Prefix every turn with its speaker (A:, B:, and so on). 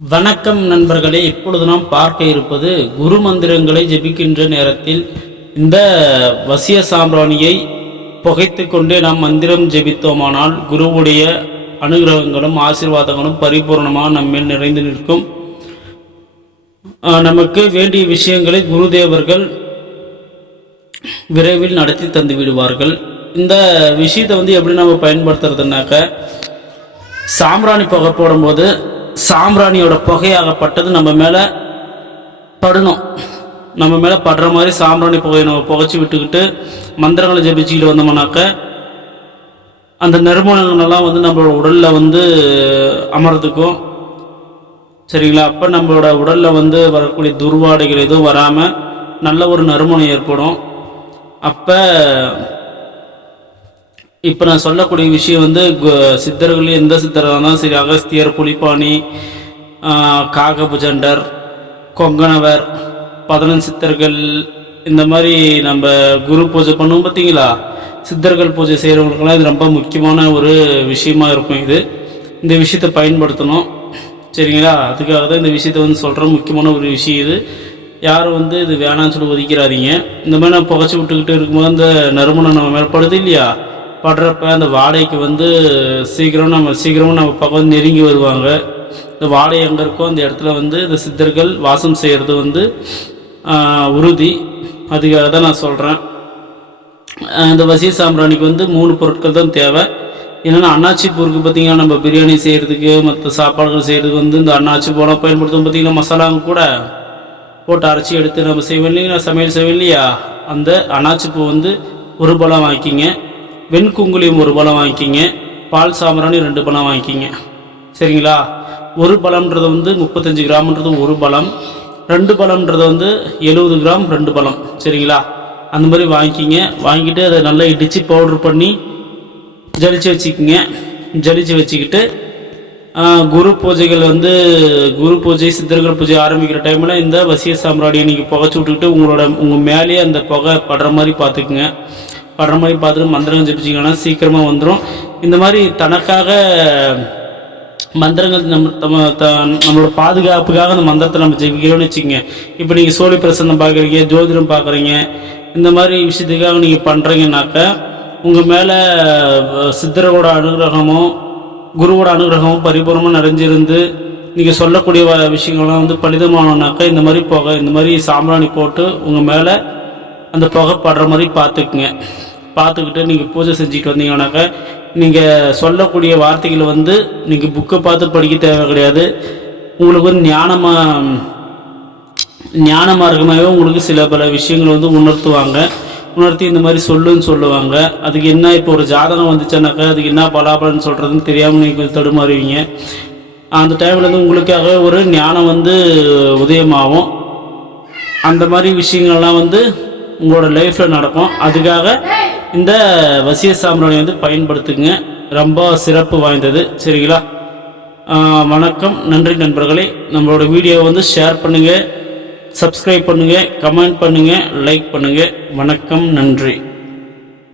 A: வணக்கம் நண்பர்களே இப்பொழுது நாம் பார்க்க இருப்பது குரு மந்திரங்களை ஜெபிக்கின்ற நேரத்தில் இந்த வசிய சாம்பிராணியை புகைத்து கொண்டே நாம் மந்திரம் ஜெபித்தோமானால் குருவுடைய அனுகிரகங்களும் ஆசீர்வாதங்களும் பரிபூர்ணமாக நம்மில் நிறைந்து நிற்கும். நமக்கு வேண்டிய விஷயங்களை குருதேவர்கள் விரைவில் நடத்தி தந்து விடுவார்கள். இந்த விஷயத்தை வந்து எப்படி நம்ம பயன்படுத்துறதுனாக்க சாம்பிராணி புகை போடும்போது சாம்பிராணியோட புகையாகப்பட்டது நம்ம மேலே படணும். நம்ம மேலே படுற மாதிரி சாம்பிராணி புகையை நம்ம புகைச்சி விட்டுக்கிட்டு மந்திரங்களை ஜபிச்சுக்கிட்டு வந்தோம்னாக்க அந்த நறுமணங்கள்லாம் வந்து நம்மளோட உடலில் வந்து அமர்றதுக்கும் சரிங்களா? அப்போ நம்மளோட உடலில் வந்து வரக்கூடிய துர்வாடைகள் எதுவும் வராமல் நல்ல ஒரு நறுமணம் ஏற்படும். அப்போ இப்போ நான் சொல்லக்கூடிய விஷயம் வந்து கு- சித்தர்கள் எந்த சித்தராக இருந்தாலும் சரி அகஸ்தியர் புலிப்பாணி காகபுஜண்டர் கொங்கணவர் பதினஞ்சு சித்தர்கள் இந்த மாதிரி நம்ம குரு பூஜை பண்ணுவோம் பார்த்தீங்களா? சித்தர்கள் பூஜை செய்கிறவங்களுக்கெல்லாம் இது ரொம்ப முக்கியமான ஒரு விஷயமா இருக்கும் இது. இந்த விஷயத்தை பயன்படுத்தணும். சரிங்களா? அதுக்காக தான் இந்த விஷயத்தை வந்து சொல்கிற முக்கியமான ஒரு விஷயம் இது. யாரும் வந்து இது வேணாம்னு சொல்லி ஒதுக்கிறாதீங்க. இந்த மாதிரி நான் புகைச்சி விட்டுக்கிட்டு இருக்கும்போது அந்த நறுமணம் நம்ம மேற்படுது இல்லையா? படுறப்ப அந்த வாடைக்கு வந்து சீக்கிரம் நம்ம சீக்கிரமாக நம்ம பக்கம் வந்து நெருங்கி வருவாங்க. இந்த வாடை எங்கே இருக்கோ அந்த இடத்துல வந்து இந்த சித்தர்கள் வாசம் செய்கிறது வந்து உறுதி. அதுக்காக தான் நான் சொல்கிறேன் இந்த வசிய சாம்பிராணிக்கு வந்து மூணு பொருட்கள் தான் தேவை. என்னென்னா அன்னாச்சி பூருக்கு பார்த்திங்கன்னா நம்ம பிரியாணி செய்கிறதுக்கு மற்ற சாப்பாடுகள் செய்கிறதுக்கு வந்து இந்த அன்னாச்சி போலாம் பயன்படுத்தும் பார்த்தீங்கன்னா மசாலாங்க கூட போட்டு அரைச்சி எடுத்து நம்ம செய்வோம் இல்லைங்களா? சமையல் செய்வோம் இல்லையா? அந்த அண்ணாச்சி பூ வந்து ஒரு பழம் வாங்கிக்கிங்க. வெண்குங்குளியம் ஒரு பழம் வாங்கிக்கிங்க பால் சாம்பிராணி ரெண்டு பழம் வாங்கிக்கிங்க. சரிங்களா? ஒரு பழம்ன்றது வந்து முப்பத்தஞ்சு கிராம்ன்றது ஒரு பழம் ரெண்டு பழம்ன்றது வந்து எழுபது கிராம் ரெண்டு பழம். சரிங்களா? அந்த மாதிரி வாங்கிக்கிங்க. வாங்கிட்டு அதை நல்லா இடித்து பவுடர் பண்ணி ஜலிச்சு வச்சுக்கிங்க. ஜலிச்சு வச்சுக்கிட்டு குரு பூஜைகள் வந்து குரு பூஜை சித்தர்கள் பூஜை ஆரம்பிக்கிற டைமில் இந்த வசிய சாம்ராடியை நீங்கள் புகைச்சி விட்டுக்கிட்டு உங்களோட உங்கள் மேலேயே அந்த புகை படுற மாதிரி பார்த்துக்குங்க. வர்ற மாதிரி பார்த்துட்டு மந்திரங்கள் ஜபிச்சிங்கன்னா சீக்கிரமாக வந்துடும் இந்த மாதிரி தனக்காக மந்திரங்கள் நம்ம நம்ம த- நம்மளோட பாதுகாப்புக்காக அந்த மந்திரத்தை நம்ம ஜெபிக்கிறோம்னு வச்சுக்கோங்க. இப்போ நீங்கள் சோழி பிரசன்னம் பார்க்குறீங்க ஜோதிடம் பார்க்குறீங்க இந்த மாதிரி விஷயத்துக்காக நீங்கள் பண்ணுறீங்கனாக்க உங்கள் மேலே சித்தரோட அனுகிரகமும் குருவோட அனுகிரகமும் பரிபூர்ணமாக நிறைஞ்சிருந்து நீங்கள் சொல்லக்கூடிய விஷயங்கள்லாம் வந்து பலிதமானோனாக்கா இந்த மாதிரி புகை இந்த மாதிரி சாம்பிராணி போட்டு உங்கள் மேலே அந்த புகை படுற மாதிரி பார்த்துக்குங்க. பார்த்துக்கிட்டு நீங்கள் பூஜை செஞ்சுட்டு வந்தீங்கன்னாக்கா நீங்கள் சொல்லக்கூடிய வார்த்தைகளை வந்து நீங்கள் புக்கை பார்த்து படிக்க தேவை கிடையாது. உங்களுக்கு வந்து ஞானமாக ஞான மார்க்கமாகவே உங்களுக்கு சில பல விஷயங்கள் வந்து உணர்த்துவாங்க. உணர்த்தி இந்த மாதிரி சொல்லுன்னு சொல்லுவாங்க. அதுக்கு என்ன இப்போ ஒரு ஜாதகம் வந்துச்சுனாக்கா அதுக்கு என்ன பலாபலன்னு சொல்கிறதுன்னு தெரியாமல் நீங்கள் தடுமாறுவீங்க. அந்த டைமில் வந்து உங்களுக்காக ஒரு ஞானம் வந்து உதயமாகும். அந்த மாதிரி விஷயங்கள்லாம் வந்து உங்களோட லைஃப்பில் நடக்கும். அதுக்காக இந்த வசிய சாம்பிராணி வந்து பயன்படுத்துங்க. ரொம்ப சிறப்பு வாய்ந்தது. சரிங்களா? வணக்கம். நன்றி நண்பர்களே. நம்மளோட வீடியோவை வந்து ஷேர் பண்ணுங்கள் சப்ஸ்கிரைப் பண்ணுங்கள் கமெண்ட் பண்ணுங்கள் லைக் பண்ணுங்கள் வணக்கம். நன்றி.